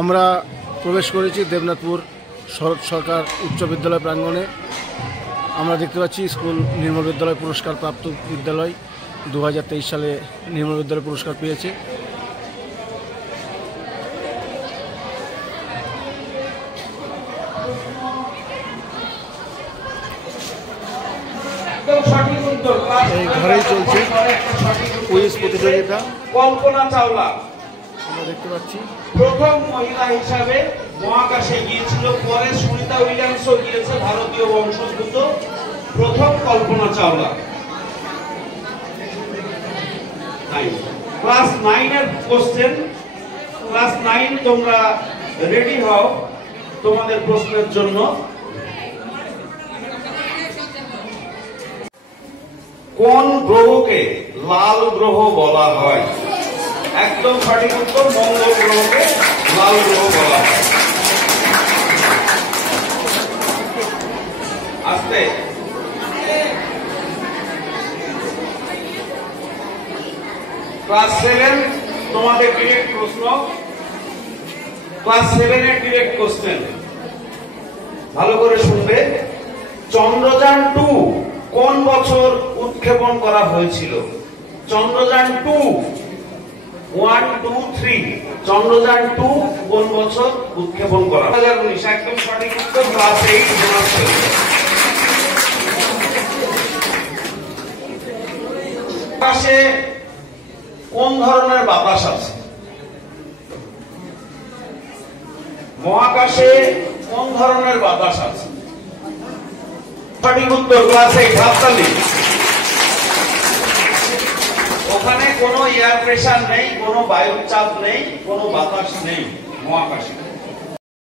আমরা প্রবেশ করেছি দেবনাথপুর শরৎ সরকার উচ্চ বিদ্যালয় প্রাঙ্গণে। আমরা দেখতে পাচ্ছি স্কুল নির্মল বিদ্যালয় পুরস্কার প্রাপ্ত বিদ্যালয় 2023 সালে নির্মল বিদ্যালয় পুরস্কার পেয়েছে। এই ঘরেই চলছে কুইজ প্রতিযোগিতা। কল্পনা চাওলা আমরা দেখতে পাচ্ছি প্রথম মহিলা হিসাবে মহাকাশে গিয়েছিল, পরে সুনিতা উইলিয়ামসও গিয়েছে, ভারতীয় বংশোদ্ভূত প্রথম কল্পনা চাওলা। ক্লাস 9 এর কোশ্চেন। ক্লাস 9 তোমরা রেডি হও তোমাদের প্রশ্নের জন্য। কোন গ্রহকে লাল গ্রহ বলা হয়? একদম সঠিক উত্তর, মঙ্গল গ্রহকে লাল গ্রহ বলা হয়। আস্তে ক্লাস 7 তোমাদের ডিরেক্ট প্রশ্ন। ক্লাস 7 এর ডিরেক্ট কোশ্চেন, ভালো করে শুনবে। চন্দ্রযান 2 কোন বছর উৎক্ষেপণ করা হয়েছিল? চন্দ্রযান 2 1 2 3 চন্দ্রযান 2 কোন বছর উৎক্ষেপণ করা? 2019। একদম সঠিক উত্তর, ক্লাস 8 বোনাস। আকাশে কোন ধরনের বাতাস আছে? মহাকাশে কোন ধরনের বাতাস আছে? সঠিক উত্তর, ক্লাস 8 হাততালি। ওখানে কোনো এয়ার প্রেসার নেই, কোনো বায়ুর চাপ নেই, কোনো বাতাস নেই মহাকাশে।